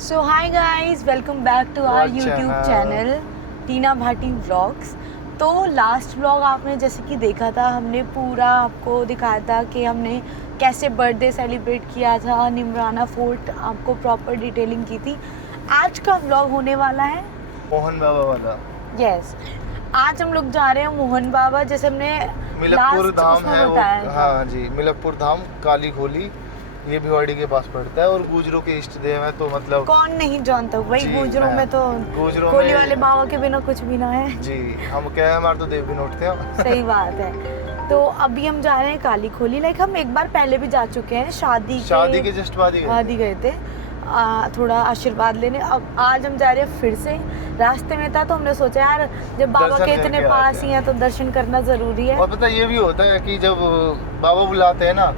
So hi guys, welcome back to our YouTube channel Tina Bhati vlogs. तो last vlog आपने जैसे कि देखा था, हमने पूरा आपको दिखाया था कि हमने कैसे बर्थडे सेलिब्रेट किया था, निमराना फोर्ट आपको प्रॉपर डिटेलिंग की थी। आज का व्लॉग होने वाला है मोहन बाबा वाला। यस, आज हम लोग जा रहे हैं मोहन बाबा, जैसे हमने मिलकपुर धाम है वो। बताया। हाँ जी, मिलकपुर धाम काली खोली, ये भिवाड़ी के पास पड़ता है और गुजरों के इष्ट देव है। तो मतलब कौन नहीं जानता भाई, गुजरों में तो गुजरों खोली में वाले बाबा के बिना कुछ भी ना है जी। हम क्या है, हमारे तो देव भी नोटते हैं। सही बात है। तो अभी हम जा रहे हैं काली खोली। लाइक हम एक बार पहले भी जा चुके हैं, शादी के जस्ट बाद ही गए थे थोड़ा आशीर्वाद लेने। अब आज हम जा रहे हैं फिर से। रास्ते में था तो हमने सोचा यार जब बाबा के इतने पास ही हैं तो दर्शन करना जरूरी है। और पता ये भी होता है कि जब बाबा बुलाते हैं ना,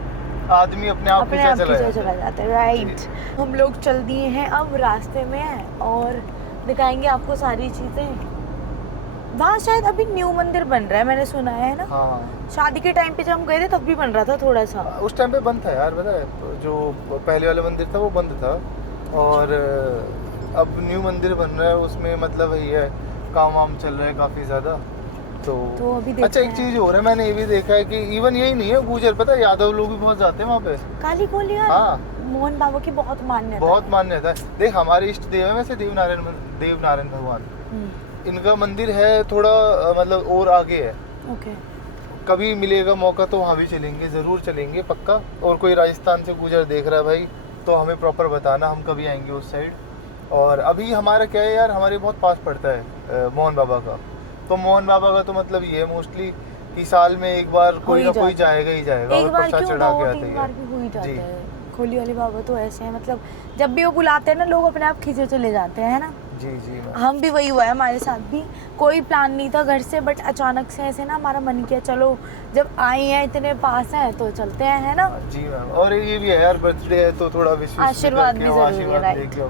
आदमी अपने आप पीछे चला जाता है। राइट, हम लोग चल दिए हैं, अब रास्ते में हैं और दिखाएंगे आपको सारी चीजें। वहाँ शायद अभी न्यू मंदिर बन रहा है, मैंने सुना है ना। हाँ। शादी के टाइम पे जब हम गए थे तब भी बन रहा था थोड़ा सा। उस टाइम पे बंद था यार, पता है, जो पहले वाला मंदिर था वो बंद था और अब न्यू मंदिर बन रहा है। उसमें मतलब वही है, काम वाम चल रहा है काफी ज्यादा। तो अभी अच्छा एक चीज हो रहा है, मैंने ये भी देखा है कि इवन यही नहीं है गुजर, पता है, यादव लोग भी बहुत जाते हैं वहाँ पे काली खोली। हाँ, मोहन बाबा की बहुत मान्यता है। देख, हमारे इष्ट देव है वैसे देव नारायण भगवान। इनका मंदिर है थोड़ा मतलब और आगे है। ओके, कभी मिलेगा मौका तो वहाँ भी चलेंगे, जरूर चलेंगे पक्का। और कोई राजस्थान से गुजर देख रहा है भाई तो हमें प्रॉपर बताना, हम कभी आएंगे उस साइड। और अभी हमारा क्या है यार, हमारे बहुत पास पड़ता है मोहन बाबा का। तो मोहन बाबा का तो मतलब ये है मोस्टली कि साल में एक बार कोई ना कोई जाएगा ही जाएगा। एक बार क्यों, दो-तीन बार भी हो ही जाता है। खोली वाले बाबा तो ऐसे हैं, मतलब जब भी वो बुलाते हैं ना लोग अपने आप खींचे चले जाते हैं, है ना। जी जी। हम भी वही हुआ है हमारे साथ भी। कोई प्लान नहीं था घर से, बट अचानक से ऐसे ना हमारा मन किया चलो जब आए हैं इतने पास हैं तो चलते हैं, है ना। जी मैम। और ये भी है यार, बर्थडे है तो थोड़ा आशीर्वाद भी जरूरी है। राइट।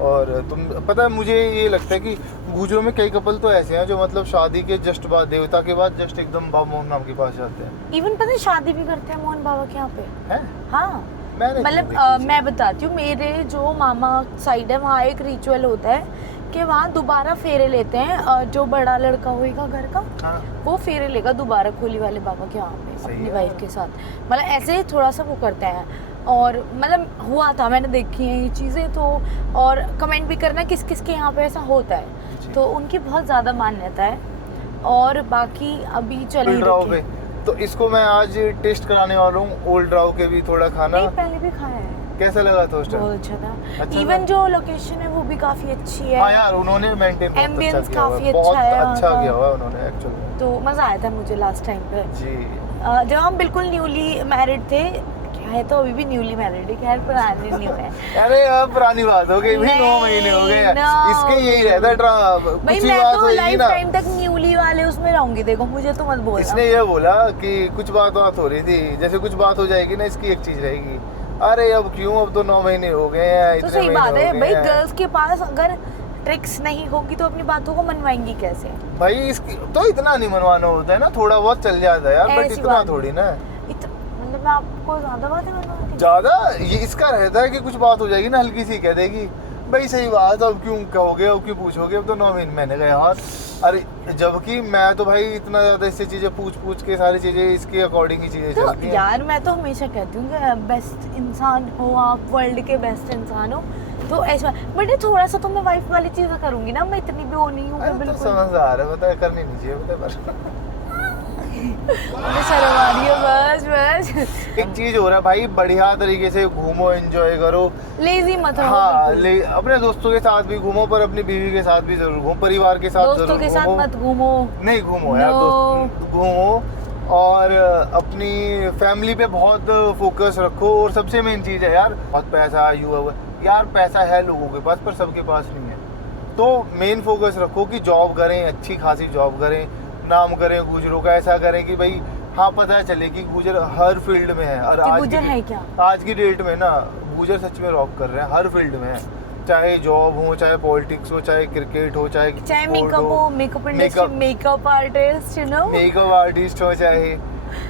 और तुम पता है, मुझे ये लगता है कि गुजरों में कई कपल तो ऐसे हैं जो मतलब शादी के जस्ट बाद, देवता के बाद जस्ट एकदम बाबा मोहन नाम के पास जाते हैं। इवन पता है शादी भी करते हैं मोहन बाबा के यहाँ पे है? हाँ, मतलब मैं बताती हूँ, मेरे जो मामा साइड है वहाँ एक रिचुअल होता है कि वहाँ दोबारा फेरे लेते हैं। जो बड़ा लड़का होएगा घर का, हाँ, वो फेरे लेगा दोबारा खोली वाले बाबा के यहाँ पे अपनी वाइफ के साथ। मतलब ऐसे थोड़ा सा वो करते हैं। और मतलब हुआ था, मैंने देखी है ये चीज़ें। तो और कमेंट भी करना किस किस के यहाँ पे ऐसा होता है, तो उनकी बहुत ज़्यादा मान्यता है। और बाकी अभी चलिए, तो इसको मैं आज टेस्ट कराने वाला हूँ। ओल्ड राव के भी थोड़ा खाना पहले भी खाया है। कैसा लगा था उस टाइम? बहुत अच्छा था। इवन जो लोकेशन है वो भी काफी अच्छी है। हाँ यार, उन्होंने मेंटेन एम्बियंस काफी अच्छा है, अच्छा किया हुआ है उन्होंने एक्चुअली। तो मजा आया था मुझे लास्ट टाइम पे जी। जब हम बिल्कुल न्यूली मैरिड थे। है तो अभी भी न्यूली मैरिड है, खैर पुरानी न्यू है। अरे अब पुरानी बात हो गई, 9 महीने हो गए। इसके यही रहता है भाई, मैं तो लाइफ टाइम तक न्यूली वाले उसमें रहूंगी। देखो मुझे तो मत बोलना। इसने ये बोला कि कुछ बात हो रही थी, जैसे कुछ बात हो जाएगी ना, इसकी एक चीज रहेगी, अरे अब क्यों, अब तो 9 महीने हो गए हैं। तो सही बात है भाई, गर्ल्स के पास अगर ट्रिक्स नहीं होगी तो अपनी बातों को मनवाएंगी कैसे भाई? इसकी तो इतना नहीं मनवाना होता है ना, थोड़ा बहुत चल जाता है यार, बट इतना थोड़ी ना। मतलब मैं आपको ज्यादा बातें मनवाती हूं। ज्यादा ये इसका रहता है कि कुछ बात हो जाएगी ना, हल्की सी कह देगी भाई सही बात, अब क्यों कहोगे, अब क्यों पूछोगे, अब तो 9 महीने मैंने कहा यार। अरे जबकि मैं तो भाई इतना ज्यादा इससे चीजें पूछ के सारी चीजें इसके अकॉर्डिंग ही चीजें चलती हैं। यार मैं तो हमेशा कहती हूँ कि बेस्ट इंसान हो आप, वर्ल्ड के बेस्ट इंसान हो, तो ऐसा। बट थोड़ा सा तो मैं वाइफ वाली चीजें करूंगी ना, मैं इतनी भी वो नहीं हूँ बिल्कुल। समझदार है, पता है, करनी नहीं चाहिए, पता है। मुझे शर्म आ रही है, बस एक चीज हो रहा है भाई, बढ़िया तरीके से घूमो, एंजॉय करो, लेजी मत रहो। हाँ, अपने दोस्तों के साथ भी घूमो, पर अपनी बीवी के साथ भी जरूर घूमो, परिवार के साथ जरूर घूमो। दोस्तों के साथ मत घूमो, नहीं घूमो यार, दोस्त घूमो। और अपनी फैमिली पे बहुत फोकस रखो। और सबसे मेन चीज है यार, बहुत पैसा यार, पैसा है लोगों के पास पर सबके पास नहीं है। तो मेन फोकस रखो कि जॉब करें, अच्छी खासी जॉब करें, नाम करें गुजरों का, ऐसा करें कि भाई हाँ पता चले कि गुजर हर फील्ड में है। और आज की डेट में ना गुजर सच में रॉक कर रहे हैं, हर फील्ड में है, चाहे जॉब हो, चाहे पॉलिटिक्स हो, चाहे क्रिकेट हो, चाहे मेकअप हो, मेकअप आर्टिस्ट, मेकअप आर्टिस्ट हो, चाहे,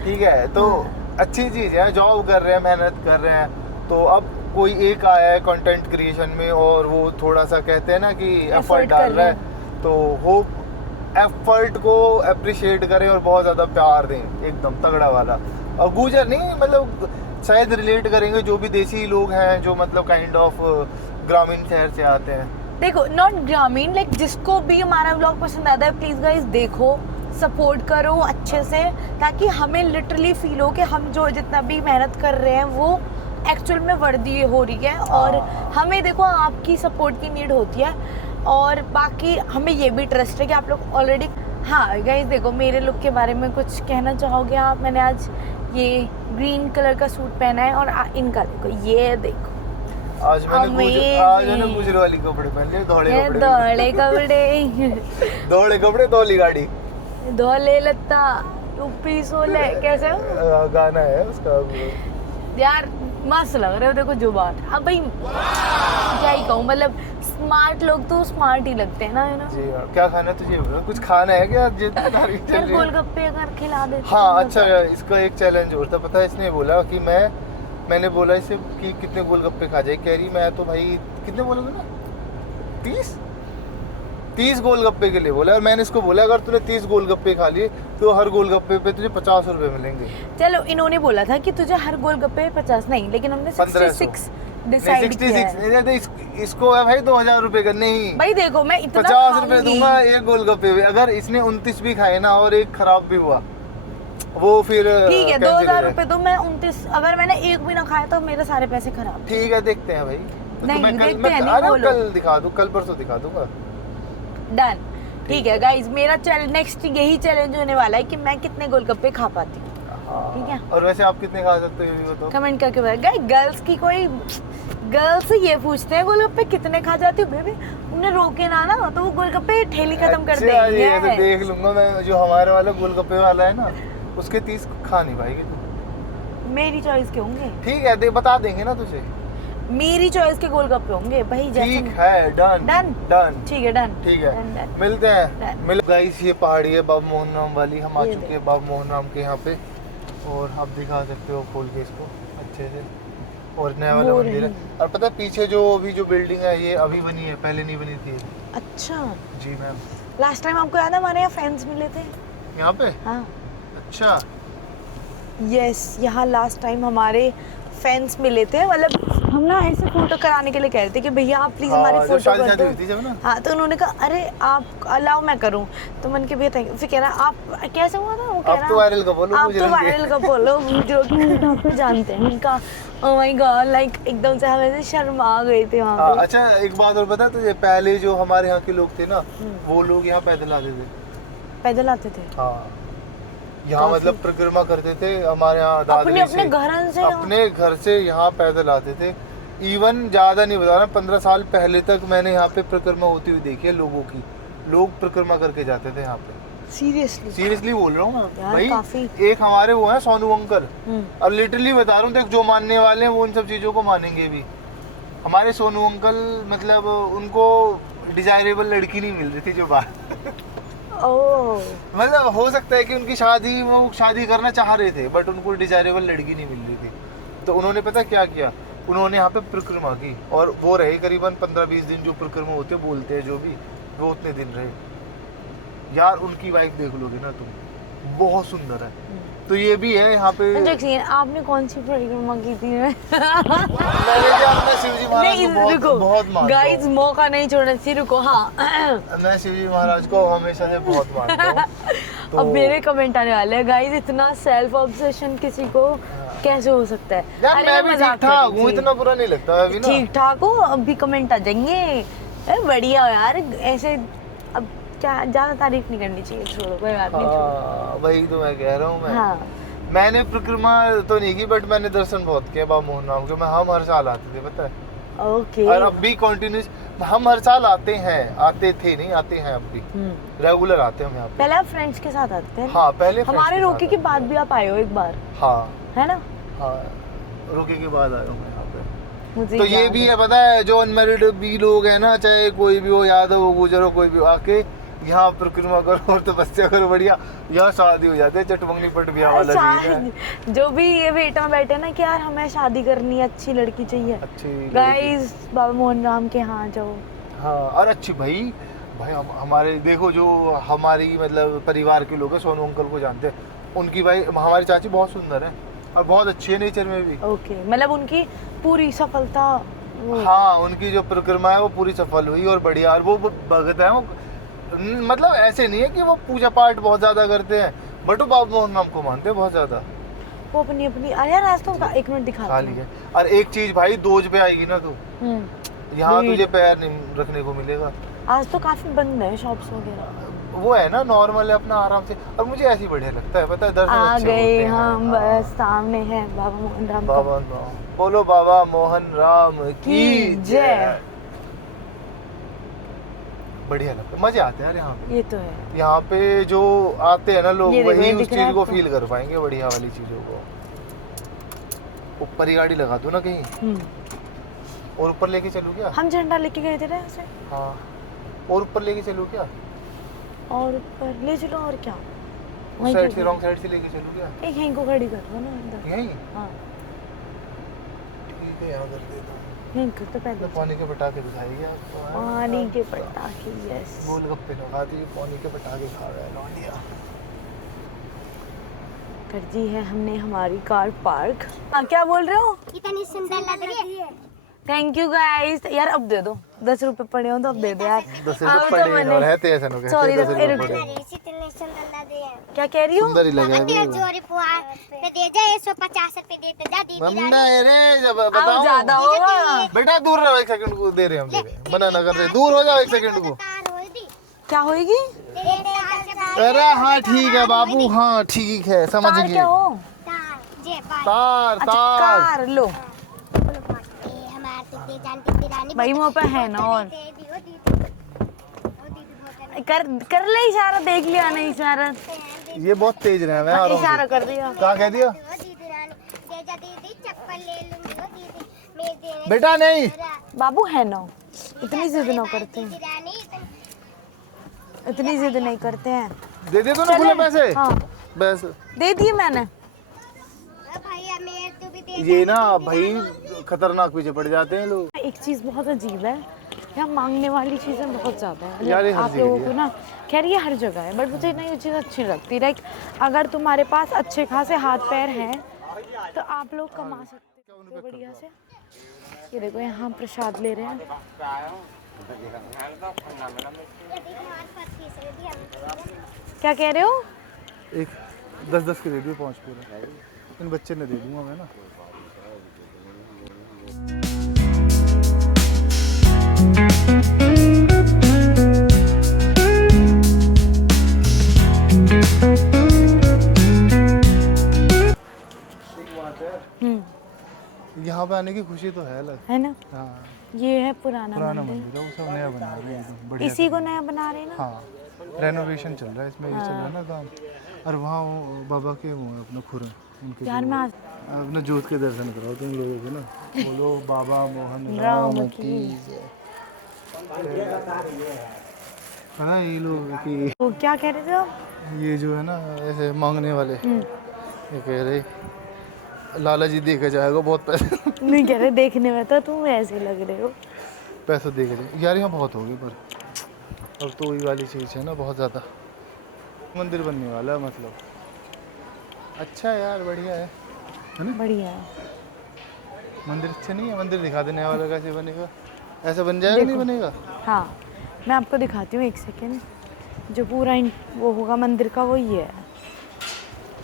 ठीक है। तो अच्छी चीज है, जॉब कर रहे हैं, मेहनत कर रहे हैं। तो अब कोई एक आया है कंटेंट क्रिएशन में और वो थोड़ा सा कहते हैं ना कि एफर्ट डाल रहा है, तो वो एफर्ट को अप्रिशिएट करें और बहुत ज़्यादा प्यार दें, एकदम तगड़ा वाला। और गुजर नहीं, मतलब शायद रिलेट करेंगे जो भी देसी लोग हैं, जो मतलब काइंड ऑफ ग्रामीण शहर से आते हैं। देखो नॉट ग्रामीण, लाइक जिसको भी हमारा व्लॉग पसंद आता है प्लीज गाइस देखो, सपोर्ट करो अच्छे से, ताकि हमें लिटरली फील हो कि हम जो जितना भी मेहनत कर रहे हैं वो एक्चुअल में वर्दी हो रही है। और हमें देखो आपकी सपोर्ट की नीड होती है, और बाकी हमें ये भी ट्रस्ट है कि आप लोग ऑलरेडी। हाँ गाइस देखो, मेरे लुक के बारे में कुछ कहना चाहोगे आप? मैंने आज ये ग्रीन कलर का सूट पहना है, और इनका देखो, ये देखो आज मैंने गुजर वाली कपड़े पहन लिए, दौड़े कपड़े धौली गाड़ी, धोले लत्ता यूपी सोले, कैसे गाना है उसका यार, मस्त लग रहे हो। देखो जो बात अब भाई क्या ही कहूँ, मतलब स्मार्ट लोग तो स्मार्ट ही लगते हैं ना, है ना। जी हाँ। क्या खाना है तुझे? कुछ खाना है क्या? यार गोलगप्पे अगर खिला दे। हाँ अच्छा, इसका एक चैलेंज और था, पता है? इसने बोला कि मैंने बोला इसे कि कितने गोलगप्पे खा जाए, कह रही मैं तो भाई कितने बोलोगे ना, 30 गोलगप्पे के लिए बोला। और मैंने इसको बोला अगर तूने 30 गोलगप्पे खा लिए तो हर गोलगप्पे पे तुझे 50 रुपए मिलेंगे। चलो इन्होंने बोला था कि तुझे हर गोलगप्पे 50 नहीं, लेकिन हमने 66 डिसाइड किया है। इसको है भाई 2000 रुपए का, नहीं भाई देखो मैं इतना 50 रुपए दूंगा एक गोलगप्पे पे। अगर इसने 29 भी खाए ना और एक खराब भी हुआ, वो फिर ठीक है 2000 रुपए तो मैं 29, अगर मैंने एक भी ना खाया तो मेरे सारे पैसे खराब। ठीक है देखते हैं भाई, नहीं देखते हैं, नहीं बोलो। कल दिखा दूं, कल परसों दिखा दूंगा। डन, ठीक है गाइस, मेरा नेक्स्ट यही चैलेंज होने वाला है कि मैं कितने गोलगप्पे खा पाती हूँ। ठीक है, और वैसे आप कितने खा सकते हो तो कमेंट करके बताइए। गर्ल्स की कोई गर्ल्स ये पूछते हैं गोलगप्पे कितने खा जाती हो बेबी, उन्हें रोके ना तो वो गोलगप्पे ठेली खत्म कर देंगे। ऐसे देख लूंगा मैं, जो हमारे वाला गोलगप्पे वाला है ना, उसके 30 खा नहीं पाएगी तू। मेरी चॉइस के होंगे। ठीक है बता देंगे ना तुझे, मेरी चॉइस के गोलगप्पे होंगे भाई। ठीक है, डन ठीक है, डन ठीक है, मिलते हैं। गाइस ये पहाड़ी है बाबा मोहन राम वाली, हम आ चुके हैं बाबा मोहन राम के यहाँ पे, और आप दिखा सकते हो खोल के इसको अच्छे से, और नया वाला मंदिर है। और पता है पीछे जो अभी जो बिल्डिंग है ये अभी बनी है, पहले नहीं बनी थी। अच्छा जी मैम। लास्ट टाइम आपको याद है हमारे यहाँ फैंस मिले थे यहाँ पे? हाँ अच्छा यस, यहाँ लास्ट टाइम हमारे फैंस मिले थे, मतलब हम ना ऐसे फोटो कराने के लिए कह रहे थे कि भैया आप प्लीज हमारी फोटो कर दो। हाँ तो उन्होंने कहा अरे आप अलाउ मैं करूँ, तो मन के भैया थैंक यू। फिर कह रहा आप कैसे हुआ था, वो कह रहा आप तो वायरल का बोलो जो कि आप जानते हैं उनका। ओह माय गॉड, लाइक एकदम से हम ऐसे शर्मा गए थे वहाँ पे। अच्छा एक बात और पता है तुझे, पहले जो हमारे यहाँ के लोग थे ना, वो लोग यहाँ पैदल आते थे। हाँ यहाँ मतलब परिक्रमा करते थे, हमारे यहाँ अपने घर से यहाँ पैदल आते थे। इवन ज्यादा नहीं बता रहा, 15 साल पहले तक मैंने यहाँ पे परिक्रमा होती हुई देखी है लोगों की, लोग परिक्रमा करके जाते थे यहाँ पे। सीरियसली बोल रहा हूँ मैं भाई। एक हमारे वो है सोनू अंकल, और लिटरली बता रहा हूँ, देख जो मानने वाले हैं वो उन सब चीजों को मानेंगे भी। हमारे सोनू अंकल मतलब उनको डिजायरेबल लड़की नहीं मिल रही थी जो बात मतलब हो सकता है कि उनकी वो शादी करना चाह रहे थे, बट उनको डिजायरेबल लड़की नहीं मिल रही थी। तो उन्होंने पता क्या किया, उन्होंने यहाँ पे परिक्रमा की, और वो रहे करीबन 15-20 दिन, जो परिक्रमा होते बोलते हैं जो भी, वो उतने दिन रहे। यार उनकी वाइफ देख लोगे ना तुम, बहुत सुंदर है। तो ये भी है यहाँ पे। आपने कौन सी परिक्रमा की थी? मैं शिवजी महाराज को बहुत मानता हूँ। गाइस मौका नहीं छोड़ना चाहिए, रुको। हाँ मैं शिवजी महाराज को हमेशा से बहुत मानता हूँ। तो... अब मेरे कमेंट आने वाले हैं गाइस, इतना सेल्फ ऑब्सेशन किसी को कैसे हो सकता है? यार मैं भी ठीक ठाक हूँ, इतना बुरा नहीं लगता अभी ना। ठीक ठाक हो, अभी कमेंट आ जाएंगे बढ़िया यार। ऐसे अब क्या ज्यादा तारीफ नहीं करनी चाहिए, छोड़ो कोई बात नहीं। वही तो मैं कह रहा हूँ। मैंने परिक्रमा तो नहीं की, बट मैंने दर्शन बहुत किया बाबा मोहन राम के। हम हर साल आते थे, पता है। ओके। और अब भी कंटिन्यूस हम हर साल आते हैं, आते हैं अब भी रेगुलर आते हैं हम यहाँ पे। पहले आप फ्रेंड्स के साथ आते थे? हाँ पहले हमारे रोके के बाद भी आप आए हो एक बार। हाँ है ना? हाँ रोके के बाद आया हूँ यहाँ पे। तो ये भी है पता है, जो अनमैरिड भी लोग है ना, चाहे कोई भी हो, यादव हो, गुजर हो, कोई भी, आके यहाँ परिक्रमा करो और तपस्या करो बढ़िया, यहाँ शादी हो जाती है चटमंगनी पट ब्याह वाला सीन है। जो भी ये वेट में बैठे ना कि यार हमें शादी करनी है, अच्छी लड़की चाहिए, अच्छी गाइस बाबा मोहन राम के यहाँ जाओ। हाँ और अच्छी भाई हमारे देखो जो हमारी मतलब परिवार के लोग हैं, सोनू अंकल को जानते हैं, उनकी भाई हमारी चाची बहुत सुंदर है और बहुत अच्छी है नेचर में भी। ओके मतलब उनकी पूरी सफलता हाँ उनकी जो परिक्रमा है वो पूरी सफल हुई और बढ़िया, और वो भगत है, वो मतलब ऐसे नहीं है कि वो पूजा पाठ बहुत ज्यादा करते हैं, बट वो बाबा मोहन राम को मानते हैं बहुत ज्यादा। वो अपनी अपनी अरे यार आज तो एक मिनट दिखा खाली है। और एक चीज भाई दोज पे आएगी ना तू, यहाँ तुझे पैर नहीं रखने को मिलेगा। आज तो काफी बंद है शॉप्स वगैरह, वो है ना नॉर्मल है अपना आराम से, और मुझे ऐसे ही बढ़िया लगता है, पता है दर्शन आ अच्छे गए होते हैं। हम बस सामने है बाबा मोहन राम का। बाबा बोलो बाबा मोहन राम की जय। बढ़िया लगता है, मजे आते हैं यार यहाँ पे। ये तो है, यहाँ पे जो आते हैं ना लोग ये देखो, वही ये उस दिख रहा है चीज को आपको? फील कर पाएंगे, बढ़िया वाली चीजों को। ऊपर ही गाड़ी लगा दो ना कहीं, और ऊपर लेके चलूं क्या? हम झंडा लेके गए थे ना ऐसे, हाँ और ऊपर लेके चलूं क्या? और ऊपर ले चलो और क्या, साइड से रॉन्ग साइड से लेके चलूं क्या? एक यहीं को खड़ी कर दो ना अंदर। यहीं हाँ ठीक है, यहाँ कर देता हूँ। यहीं कर तो पहले पानी के पटाखे दिखाएंगे आपको। पानी के पटाखे, यस। गोलगप्पे खाती पानी के पटाखे खा रहा है लौंडिया। कर दी है हमने हमारी कार पार्क। हाँ क्या बोल रहे हो? इतनी सुंदर लग रही है। Thank you guys. यार अब दे दो, 10 रुपए पड़े हो तो अब दे दो यार। 10 रुपए पड़े और रहते ऐसा नो कहते Sorry, 10 रुपए रुक- पड़े। इतनी सुंदर लग रही है। क्या कह रही हो? सुंदर ही लगे दे जोरी पुआ पे दे जा 150 रुपए देते जा दीदी। मम्मा अरे जब अब बताओ ज्यादा होगा। बेटा दूर रहो, 1 सेकंड को दे रहे हम, दे रहे हैं, मना ना कर रहे, दूर हो जाओ 1 सेकंड को। तार हो दी। क्या होएगी? अरे हाँ ठीक है बाबू, हाँ ठीक है समझ कार गए। क्या हो? तार जे पार। तार अच्छा तार कार लो हमार तो दे जानती रानी। भाई मुँह पे है ना, और दे दी ओ दीदी। ओ दीदी बहुत कर कर ले इशारा, देख लिया ना इशारा, ये बहुत तेज रहे हैं यार। इशारा कर दिया। क्या कह दिया? ओ दीदी रानी दे जा दीदी चप्पल ले लूंगी ओ दीदी मेरे देने। बेटा नहीं, बाबू है ना, इतनी जिद ना करते दीदी हैं, रानी इतनी जिद नहीं करते हैं। दे दे दो ना खुले पैसे। हाँ बस दे दिए मैंने। भैया मेरे तो भी दे। ये ना भाई खतरनाक पीछे पड़ जाते हैं लोग। एक चीज़ बहुत अजीब है, यहाँ मांगने वाली चीज़ें बहुत ज़्यादा है। यार ये हर आप जगह लोगों है। को ना, खैर ये हर जगह है, बट मुझे ना ये चीज़ अच्छी लगती है। अगर तुम्हारे पास अच्छे खासे हाथ पैर हैं तो आप लोग कमा सकते हो बढ़िया से। ये देखो यहाँ प्रसाद ले रहे हैं। क्या कह रहे हो? एक 10-10 के दे दियो, 5 पूरा इन बच्चे ने दे दूंगा मैं ना। यहाँ पे आने की खुशी तो है अलग, है ना, हाँ। ये है पुराना पुराना मंदिर, मंदिर है, वो सब नया बना रहे हैं एकदम बढ़िया। इसी को नया बना रहे हैं ना। हाँ रेनोवेशन चल रहा है इसमें, ये चल रहा है ना काम। और वहाँ वो बाबा के वो है अपना खुर उनके यार मैं आज अपने जोत के दर्शन कराओ तुम लोगों को ना। बोलो बाबा मोहन राम राम की की जय। हाँ ये लोग कि वो क्या कह रहे थे आप? ये जो है ना ऐसे मांगने वाले, ये कह रहे लाला जी देखा जाएगा बहुत पैसे। नहीं कह रहे, देखने में तो तुम ऐसे लग रहे हो। पैसे देखे जाए यार, यहाँ बहुत होगी पर अब तो वही वाली चीज़ है ना, बहुत ज़्यादा। मंदिर बनने वाला है मतलब, अच्छा है यार, बढ़िया है ना? बढ़िया है। मंदिर अच्छा नहीं है? मंदिर दिखा देने वाला कैसे बनेगा, ऐसा बन जाएगा नहीं बनेगा? हाँ मैं आपको दिखाती हूँ, एक सेकेंड। जो पूरा वो होगा मंदिर का वो ये है।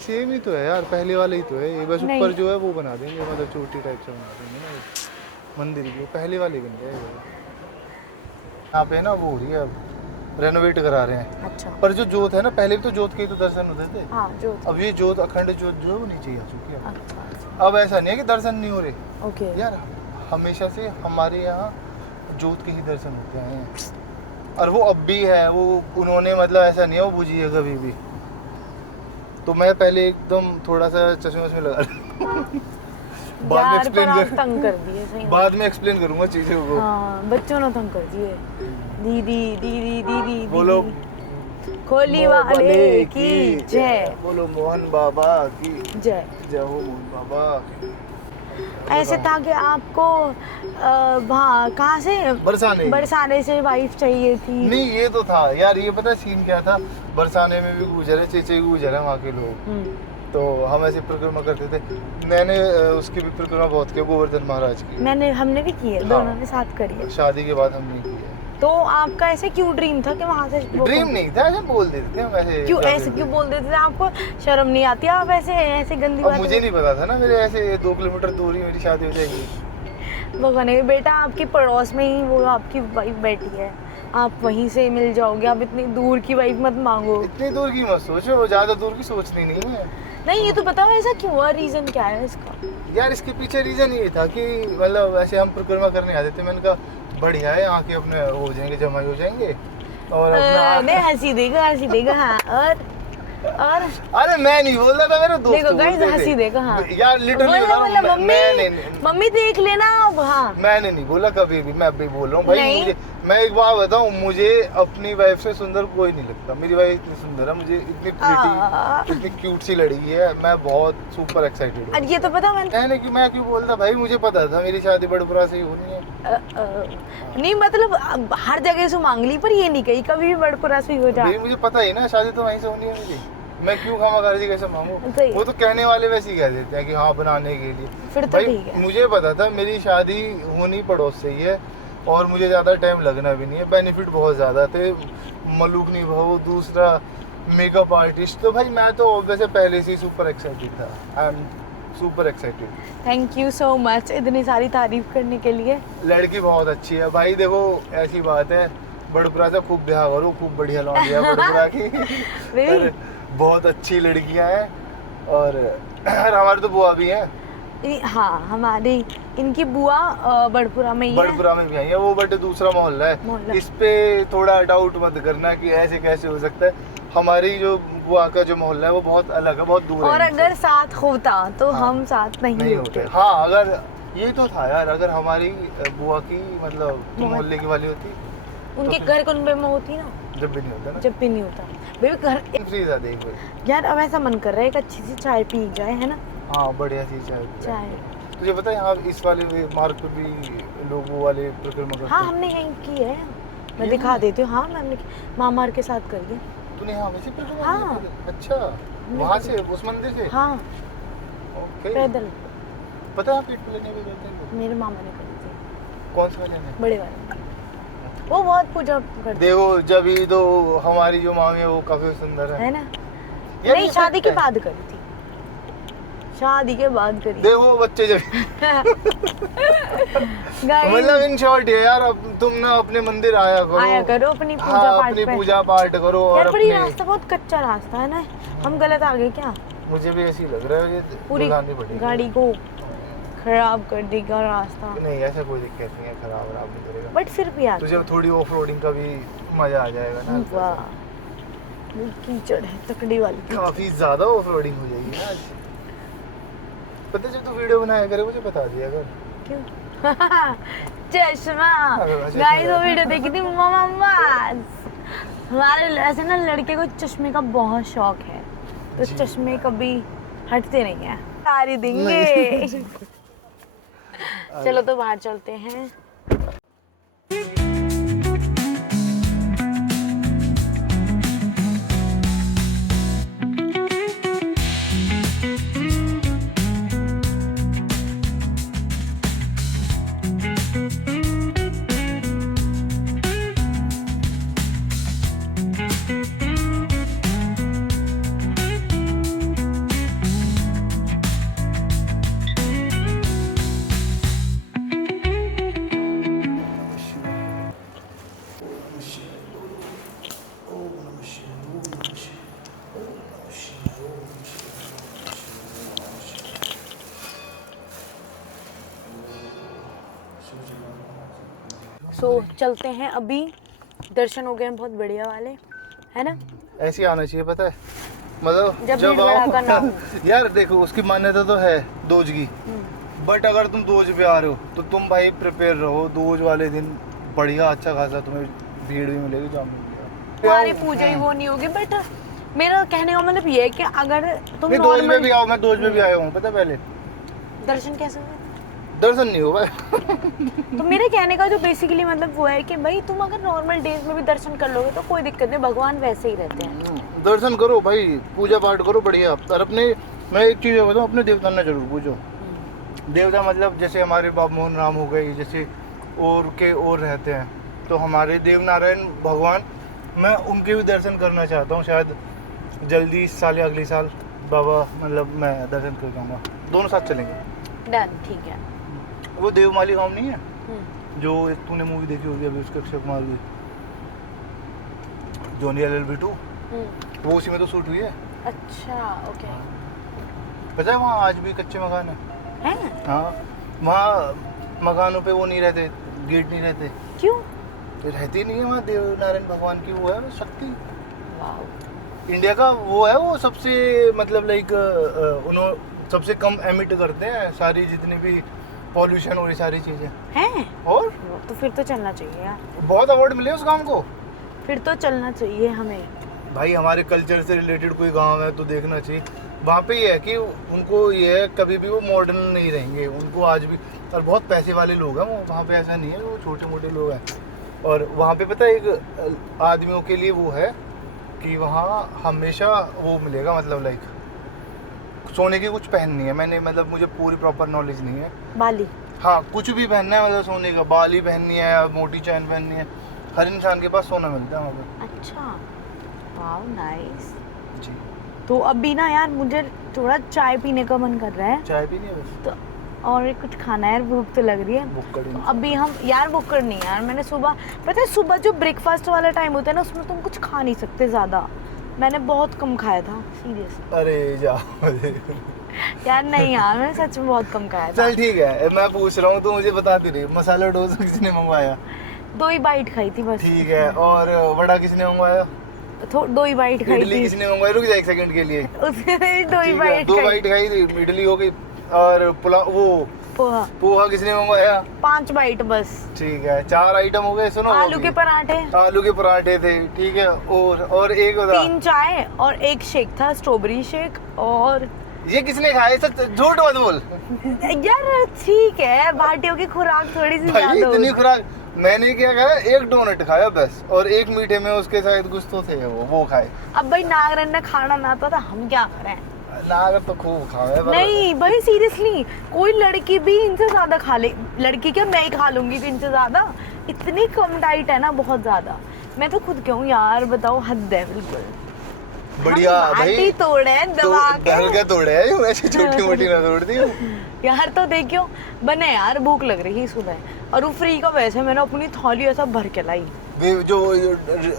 सेम ही तो है यार, पहले वाला ही तो है ये, बस नहीं। ऊपर जो है वो बना देंगे, मतलब चोटी टाइप से बना देंगे ना ये। मंदिर की पहले वाले बन जाएगा। यहाँ पे ना वो हो रही है अब, रेनोवेट करा रहे हैं। अच्छा पर जो जोत है ना, पहले भी तो जोत के ही तो दर्शन होते थे। हाँ जो अब ये जोत अखंड जोत जो है वो नीचे ही आ चुकी है। अच्छा अब ऐसा नहीं है कि दर्शन नहीं हो रहे ओके यार, हमेशा से हमारे यहाँ जोत के ही दर्शन होते हैं, और वो अब भी है। वो उन्होंने मतलब ऐसा नहीं है वो बुझी है कभी भी। तो मैं पहले एकदम थोड़ा सा चश्मे वश्मे लगा बाद में यार पर एक्सप्लेन आप कर, तंग कर दिए सही में। बाद में एक्सप्लेन करूंगा चीज़ों को। हाँ बच्चों ने तंग कर दिए। दीदी दीदी दीदी बोलो दीदी। खोली वाले की जय, बोलो मोहन बाबा की जय। जय हो मोहन बाबा की। ऐसे था कि आपको कहाँ से बरसाने से वाइफ चाहिए थी? नहीं ये तो था यार, ये पता सीन क्या था, बरसाने में भी गुजरे, चेचे भी गुजरे वहाँ के लोग, तो हम ऐसे परिक्रमा करते थे। मैंने उसकी भी परिक्रमा बहुत की, गोवर्धन महाराज की। हमने भी की है, हाँ। दोनों ने साथ करी है। शादी के बाद हमने की है। तो आपका ऐसे क्यों ड्रीम था कि वहाँ से ड्रीम नहीं था, ऐसे बोल देते थे हम ऐसे। क्यों ऐसे क्यों बोल देते थे? आपको शर्म नहीं आती? आप ऐसे गंदी अब बात। मुझे नहीं पता था ना, मेरे ऐसे 2 किलोमीटर दूर ही मेरी शादी हो जाएगी। भगवान है बेटा, आपकी पड़ोस में ही वो आपकी वाइफ बैठी है, आप वहीं से मिल जाओगे। आप इतनी दूर की वाइफ मत मांगो। इतनी दूर की मत सोचो, ज्यादा दूर की सोचनी नहीं है। नहीं, ये तो बताओ ऐसा क्यों हुआ, रीजन क्या है इसका? यार इसके पीछे रीजन ये था कि मतलब ऐसे हम परिक्रमा करने आते थे, मैंने कहा बढ़िया है, यहाँ के अपने हो जाएंगे, जमाई हो जाएंगे और अपना हंसी देगा हाँ। और अरे मैं नहीं बोल रहा था, मेरे दोस्त देखो गाइस, बोलते थे। हंसी देखो हाँ। यार लिटरली मम्मी देख लेना अब। हाँ, मैंने नहीं बोला कभी भी, मैं अभी बोल रहा हूँ भाई। मैं एक बात बताऊँ, मुझे अपनी वाइफ से सुंदर कोई नहीं लगता। मेरी वाइफ इतनी सुंदर है, मुझे इतनी प्रीटी, इतनी क्यूट सी लड़की है, मैं बहुत सुपर एक्साइटेड हूँ। ये तो पता मैंने कि मैं क्यों बोलता भाई, मुझे पता था मेरी शादी बड़पुरा से ही होनी है। नहीं मतलब हर जगह से मांग ली, पर ये नहीं कही कभी भी बड़पुरा से हो जाए। मुझे पता ही ना, शादी तो वहीं से होनी है मेरी, मैं क्यों खामखा कैसे मांगू। वो तो कहने वाले वैसे ही कह देते हैं कि हाँ बनाने के लिए। फिर तो ठीक है। मुझे पता था मेरी शादी होनी पड़ोस से ही है और मुझे ज़्यादा टाइम लगना भी नहीं है। बेनिफिट बहुत ज़्यादा थे, मलूकनी भाव, दूसरा मेकअप आर्टिस्ट, तो भाई मैं तो वैसे पहले से ही सुपर एक्साइटेड था। I am super excited. Thank you so much इतनी सारी तारीफ करने के लिए। लड़की बहुत अच्छी है भाई। देखो ऐसी बात है, बड़पुरा से खूब ब्याह करो, खूब बढ़िया लौंडिया बड़पुरा की। बहुत अच्छी लड़कियां हैं और हमारी तो बुआ भी है। हाँ, हमारी इनकी बुआ बड़पुरा में ही है। बड़पुरा में भी आई है वो, बट दूसरा मोहल्ला है। इस पे थोड़ा डाउट मत करना कि ऐसे कैसे हो सकता है। हमारी जो बुआ का जो मोहल्ला है वो बहुत अलग है, बहुत दूर है। और अगर साथ होता तो हम साथ नहीं होते। हाँ, अगर ये तो था यार, अगर हमारी बुआ की मतलब मोहल्ले की वाली होती, उनके घर कुनबे में होती ना, जब भी नहीं होता ना, जब भी नहीं होता बेबी घर फ्री था। देख यार, अब ऐसा मन कर रहा है एक अच्छी सी चाय पी जाए, है ना? हाँ, बढ़िया सी चाय। तुझे पता है यहाँ इस वाले मार्ग पे भी लोग वो वाले परिक्रमा करते हैं। हाँ, हमने यहीं की है, मैं दिखा देती हूँ। हाँ, मैंने मामार के साथ करी है। तूने यहाँ वैसे परिक्रमा? हाँ। अच्छा, वहाँ से, उस मंदिर से? हाँ, ओके। पैदल। पता है आप पेट लेने भी जाते हैं? मेरे मामा ने करी थी। कौन सा लेने? बड़े वाले। वो बहुत पूजा करते। देखो जब ही तो हमारी जो मामी है वो काफी सुंदर है ना? नहीं, शादी के बाद करी थी, शादी के बाद करी। देखो बच्चे जब मतलब इन शॉर्ट है यार, अब तुम ना अपने मंदिर आया करो अपनी पूजा पाठ अपनी पूजा पाठ करो। और पर ये रास्ता बहुत कच्चा रास्ता है ना, हम गलत आ गए क्या? मुझे भी ऐसे ही लग रहा है, पूरी गाड़ी को खराब कर देगा रास्ता। नहीं, ऐसा कोई दिक्कत नहीं है, खराब नहीं करेगा। बट फिर भी यार तुझे थोड़ी ऑफ रोडिंग का भी मजा आ जाएगा ना। वाह, कीचड़ है तकड़ी वाली, काफी ज्यादा ऑफ रोडिंग हो जाएगी ना आज। पता जब तू वीडियो बनाया करे मुझे बता दिया कर। क्यों? चश्मा गाइस, वो वीडियो देखी थी मम्मा। हमारे ऐसे ना लड़के को चश्मे का बहुत शौक है, तो चश्मे कभी हटते नहीं है, सारी देंगे। चलो तो बाहर चलते हैं। चलते हैं, अभी दर्शन हो गए हैं बहुत बढ़िया वाले, है ना? ऐसे ही आना चाहिए, पता है मतलब जब आओ यार देखो उसकी मान्यता तो है दोज की, बट अगर तुम दोज पे आ रहे हो तो तुम भाई प्रिपेयर रहो। दोज वाले दिन बढ़िया अच्छा खासा तुम्हें भीड़ भी मिलेगी, जाम मिलेगा। तुम्हारी पूजा ही वो नहीं होगी, बट मेरा कहने का मतलब ये है कि अगर तुम नहीं, दोज में नॉर्मल भी आओ, मैं दोज में भी आया हूँ पता है पहले। दर्शन कैसे हुए? दर्शन नहीं हुआ। तो मेरे कहने का जो बेसिकली मतलब वो है कि भाई तुम अगर नॉर्मल डेज में भी दर्शन कर लोगे तो कोई दिक्कत नहीं, भगवान वैसे ही रहते हैं। दर्शन करो भाई, पूजा पाठ करो बढ़िया। और अपने, मैं एक चीज़ बताऊँ, अपने देवता ने जरूर पूजो। देवता मतलब जैसे हमारे बाबा मोहन राम हो गए, जैसे और रहते हैं, तो हमारे देवनारायण भगवान, मैं उनके भी दर्शन करना चाहता हूँ। शायद जल्दी इस साल या अगले साल बाबा मतलब मैं दर्शन कर जाऊँगा, दोनों साथ चलेंगे। डन, ठीक है। वो देवमाली गाँव नहीं है जो एक तूने मूवी देखी होगी अभी, उसके अक्षय कुमार की जॉनी LLB2, वो उसी में तो शूट हुई है। अच्छा, ओके। पता है वहाँ आज भी कच्चे मकान है। हैं? हाँ, वहाँ मकानों पे वो नहीं रहते, गेट नहीं रहते। क्यों? रहती नहीं है वहाँ, देवनारायण भगवान की वो है शक्ति। वाओ। इंडिया का वो है, वो सबसे मतलब लाइक उन्होंने सबसे कम एमिट करते हैं सारी जितनी भी पॉल्यूशन और ये सारी चीजें हैं? और तो फिर तो चलना चाहिए यार, बहुत अवार्ड मिले उस गांव को। फिर तो चलना चाहिए हमें। भाई हमारे कल्चर से रिलेटेड कोई गांव है तो देखना चाहिए। वहाँ पे ये है कि उनको ये है, कभी भी वो मॉडर्न नहीं रहेंगे, उनको आज भी, और बहुत पैसे वाले लोग हैं वो वहाँ पे, ऐसा नहीं है वो छोटे मोटे लोग हैं। और वहाँ पे पता है एक आदमियों के लिए वो है कि वहाँ हमेशा वो मिलेगा, मतलब लाइक सोने की कुछ पहननी है। मैंने मतलब मुझे पूरी प्रॉपर नॉलेज नहीं है। बाली? हाँ, कुछ भी पहनना है, मतलब सोने का बाली पहननी है, मोटी चैन पहननी है, हर इंसान के पास सोना मिलता है वहाँ पे। अच्छा, वाओ, नाइस। जी। तो अभी ना यार मुझे थोड़ा चाय पीने का मन कर रहा है, चाय भी नहीं है बस, तो और कुछ खाना है यार, भूख तो लग रही है। बुक्कड़ तो अभी हम यार बुक्कड़ नहीं यार, मैंने सुबह, पता है सुबह जो ब्रेकफास्ट वाला टाइम होता है ना, उसमें तुम कुछ खा नहीं सकते ज़्यादा। मैंने बहुत कम खाया था, सीरियस। अरे जा यार नहीं यार, मैंने सच में बहुत कम खाया था। चल ठीक है, मैं पूछ रहा हूँ तो मुझे बताती रही, मसाला डोसा किसने मंगवाया? 2 ही बाइट खाई थी बस। ठीक है, और वड़ा किसने मंगवाया? 2 ही बाइट खाई इडली थी। किसने मंगवाई? रुक जा एक सेकंड के लिए। उसने 2 ही ठीक है, बाइट 2 खाई। बाइट खाई थी, इडली हो गई। और पुलाव, वो पोहा पोहा किसने मंगवाया? 5 बाइट बस। ठीक है, 4 आइटम हो गए। सुनो, आलू के पराठे, आलू के पराठे थे, ठीक है, और एक बता, 3 चाय और 1 शेक था, स्ट्रॉबेरी शेक। और ये किसने खाया? सच झूठ मत बोल यार ठीक है, भाटियों की खुराक थोड़ी सी भाई, ज्यादा इतनी होगी। खुराक। मैंने क्या खाया? 1 डोनट खाया बस, और 1 मीठे में उसके साथ कुछ तो थे वो खाए। अब भाई नागरन ने खाना ना आता था, हम क्या करें? नागर तो खूब खाया है, नहीं भाई सीरियसली, कोई लड़की भी इनसे ज्यादा खा ले, लड़की क्या मैं ही खा लूंगी इनसे ज्यादा। इतनी कम डाइट है ना, बहुत ज्यादा। मैं तो खुद कहूँ यार, बताओ, हद है बिल्कुल। बढ़िया हम भाई, बाटी तोड़े हैं दबा के। हल्का तोड़े है, वैसे छोटी मोटी ना तोड़ दी। यार तो देखियो, बने यार, भूख लग रही है सुबह, और वो फ्री का वैसे मैंने अपनी थाली ऐसा भर के लाई। जो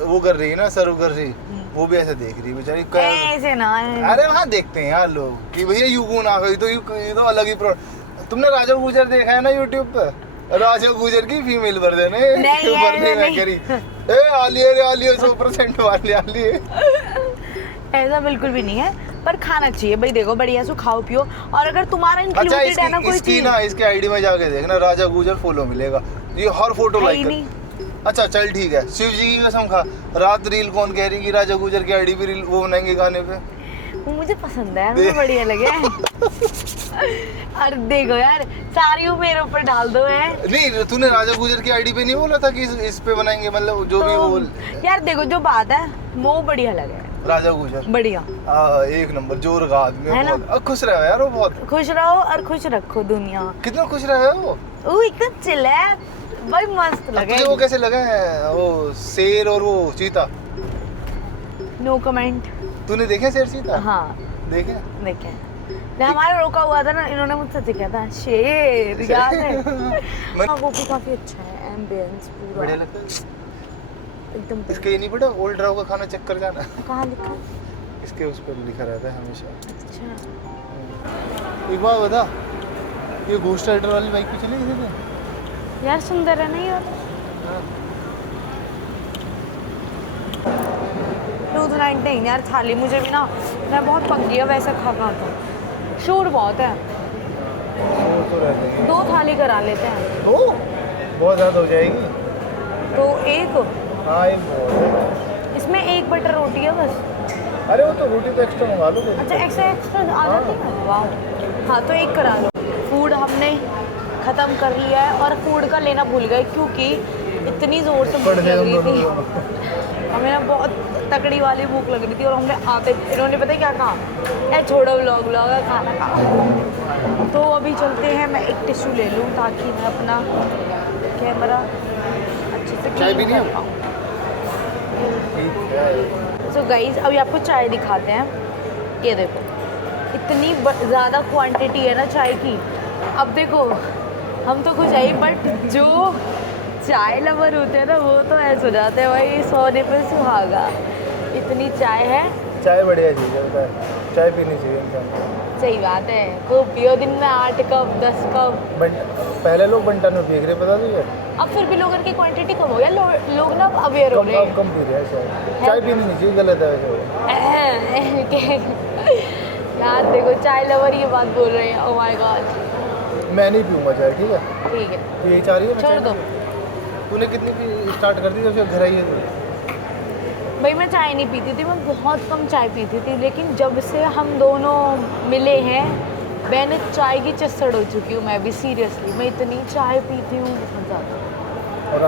वो कर रही है ना, सर्व कर रही, वो भी ऐसे देख रही है बेचारी। ऐसे ना, अरे वहाँ देखते हैं यार लोग कि भैया यूं ना गई तो ये तो अलग ही तुमने राजा गुजर देखा है ना यूट्यूब पे? राजा गुजर की फीमेल वर्जन है। नहीं यार, नहीं। करी आलिया 100% वाली आलिया। ऐसा बिल्कुल भी नहीं है, पर खाना चाहिए भाई। देखो बढ़िया सो खाओ पियो, और अगर तुम्हारा अच्छा, इंक्लूडेड है ना कोई इसकी चीज, ना इसके आईडी में जाके देखना, राजा गुजर फॉलो मिलेगा, ये हर फोटो है ही लाइक नहीं। अच्छा चल ठीक है, शिव जी की कसम खा, रात रील कौन कह रही कि राजा गुजर की आईडी पे रील वो बनाएंगे गाने पे? वो मुझे पसंद है, मुझे बढ़िया लगे। अरे देखो यार, सारी वो मेरे ऊपर डाल दो है। नहीं, तूने राजा गुजर की आईडी पे नहीं बोला था कि इस पे बनाएंगे, मतलब जो भी वो यार देखो, जो बात है वो बढ़िया लगे, राजा गुजर बढ़िया, एक नंबर जोर का आदमी है है, ना? बहुत खुश रहा है यार वो, बहुत खुश रहो और खुश रखो दुनिया। कितना खुश रहा है वो एकदम चिल है भाई, मस्त लगे। तुझे वो कैसे लगा है वो शेर और वो चीता? No comment. तूने देखे शेर चीता? हाँ देखे? देखे, जब हमारा रोका हुआ था ना, इन्होंने मुझसे दिखा था शेर, याद है? हाँ, वो भी काफी अच्छा है, एम्बियंस पूरा बढ़िया लगता है। एकदम। इसके ये नहीं पता, ओल्ड राव का खाना चेक कर जाना। कहाँ लिखा? इसके उस पर लिखा रहता है हमेशा। अच्छा एक बात बता, ये घोस्ट राइडर वाली बाइक पे चले किसी दिन? यार, सुंदर है नहीं? और न्यूजीलैंड नहीं यार, थाली मुझे भी ना, मैं बहुत पक गई वैसे खा खा कर, शोर बहुत है। वो तो रहते हैं 2 थाली करा लेते हैं। तो बहुत ज़्यादा हो जाएगी। तो एक हाँ, एक बहुत है। इसमें एक बटर रोटी है बस। अरे वो तो रोटी तो एक्स्ट्रा मंगा लो। अच्छा एक्स्ट्रा आ जाती है, वाह। हाँ तो एक करा लो। फूड हमने ख़त्म कर लिया है और फूड का लेना भूल गए क्योंकि इतनी ज़ोर से भूख लग रही थी हमें ना, बहुत तकड़ी वाली भूख लग रही थी। और हमने आते इन्होंने पता है क्या कहा, ए छोड़ो व्लॉग है खाना खा। तो अभी चलते हैं, मैं एक टिश्यू ले लूँ ताकि मैं अपना कैमरा अच्छे से चाय भी नहीं कर पाऊँ। सो गाइज अभी आपको चाय दिखाते हैं। ये देखो इतनी ज़्यादा क्वांटिटी है ना चाय की। अब देखो हम तो कुछ है ही, बट जो चाय लवर होते हैं ना वो तो ऐसे हो जाते हैं भाई सोने पे सुहागा। इतनी चाय है। चाय बढ़िया चीज़ है, चाय पीनी चाहिए इंसान। सही बात है, खूब पियो, दिन में 8 कप 10 कप। पहले लोग बंटन में पी रहे, पता तुझे? अब फिर भी लोगों की क्वांटिटी कम हो गया, लोग ना अवेयर हो रहे हैं। कम पी रहे हैं चाय पीनी नहीं चाहिए, गलत है वैसे। यार देखो चाय लवर ये बात बोल रहे हैं, ओह माय गॉड। मैं नहीं पीऊँगा चाय, ठीक है? ठीक है तो यही चाह रही है? छोड़ दो। तूने कितनी की स्टार्ट कर दी जब से घर आई है तू? भाई मैं चाय नहीं पीती थी, मैं बहुत कम चाय पीती थी, लेकिन जब से हम दोनों मिले हैं मैंने चाय की चस्सड़ हो चुकी हूँ मैं भी। सीरियसली मैं इतनी चाय पीती हूँ बहुत ज़्यादा। और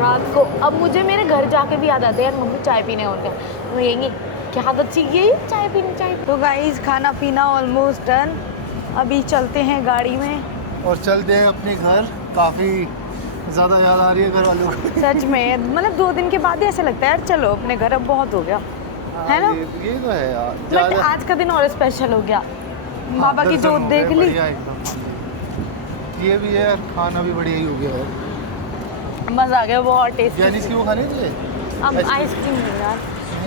रात को अब मुझे मेरे घर जाके भी याद आता है यार मम्मी चाय पीने और क्या, मैं यही क्या आदत चाहिए चाय पीनी चाय। तो गाइस खाना पीना ऑलमोस्ट डन, अभी चलते हैं गाड़ी में और चलते हैं अपने घर। काफ़ी ज़्यादा याद आ रही है घर वालों को। सच में मतलब 2 दिन के बाद ही ऐसा लगता है यार चलो अपने घर, अब बहुत हो गया है ना। ये तो है यार, बट आज का दिन और स्पेशल हो गया। बाबा की जोत देख ली। ये भी है, खाना भी बढ़िया ही हो गया है, मजा आ गया, बहुत टेस्टी। यानी इसकी वो खानी चाहिए। अब आइसक्रीम यार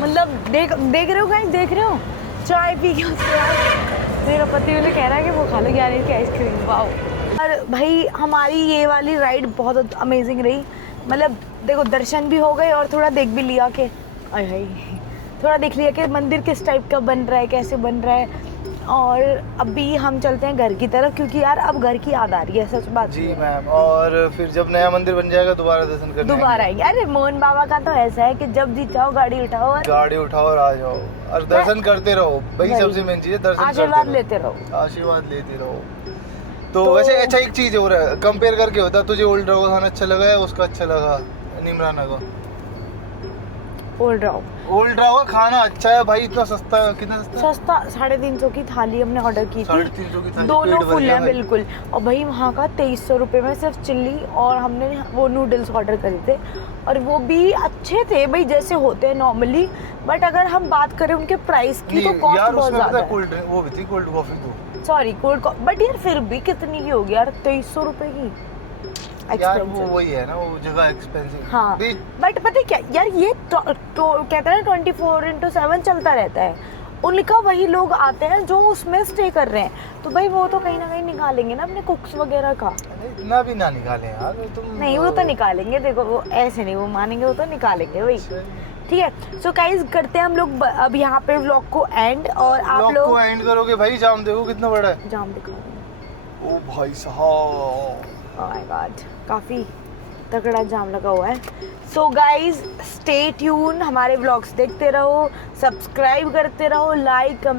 मतलब देख रहे हो गाइस, देख रहे हो चाय पी के उसके बाद मेरा पति मुझे कह रहा है कि वो खा लो यार की आइसक्रीम। वाओ। और भाई हमारी ये वाली राइड बहुत अमेजिंग रही। मतलब देखो दर्शन भी हो गए और थोड़ा देख भी लिया कि थोड़ा देख लिया कि मंदिर किस टाइप का बन रहा है, कैसे बन रहा है। और अभी हम चलते हैं घर की तरफ क्योंकि यार अब घर की याद आ रही है, सच बात। जी मैम, और फिर जब नया मंदिर बन जाएगा दोबारा दर्शन करने दोबारा आएंगे। अरे मोहन बाबा का तो ऐसा है कि जब जी चाहो गाड़ी उठाओ और आ जाओ और दर्शन करते रहो भाई। सबसे मेन चीज है दर्शन, आशीर्वाद लेते रहो, आशीर्वाद लेते रहो। तो वैसे अच्छा एक चीज हो रहा है, कंपेयर करके होता, तुझे ओल्ड ड्रागो खाना अच्छा लगा है, उसका अच्छा लगा निमराना को? ओल्ड ड्रागो खाना अच्छा है भाई, इतना सस्ता है। कितना सस्ता 350 की थाली हमने ऑर्डर की थी। 350 की थाली, दोनों फुल है बिल्कुल। और भाई वहाँ का 2300 रुपये में सिर्फ चिल्ली और हमने वो नूडल्स ऑर्डर करे थे और वो भी अच्छे थे भाई जैसे होते हैं नॉर्मली। बट अगर हम बात करें उनके प्राइस की तो कॉस्ट बहुत ज़्यादा है। कोल्ड वो भी थी, कोल्ड कॉफी तो सॉरी कोल्ड, बट यार फिर भी कितनी की होगी यार 2300 रुपये की। यार वो वही है ना, वो जगह एक्सपेंसिव। हाँ बट पता है क्या यार, ये कहते हैं 24/7 चलता रहता है। उनका वही लोग आते हैं जो उसमें स्टे कर रहे हैं, तो भाई वो तो कहीं ना कहीं निकालेंगे ना अपने कुक्स वगैरह का। इतना भी ना निकालें यार तुम। नहीं वो तो निकालेंगे, देखो वो ऐसे नहीं वो मानेंगे, वो तो निकालेंगे भाई। ठीक है सो गाइस करते हैं हम लोग अब यहाँ पे व्लॉग को एंड। और आप लोग को एंड करोगे भाई? जाम देखो कितना बड़ा है। जाम दिखाओ। ओ भाई साहब, ओह माय गॉड, काफ़ी तगड़ा जाम लगा हुआ है। सो गाइज स्टे ट्यून, हमारे व्लॉग्स देखते रहो, सब्सक्राइब करते रहो, लाइक कमेंट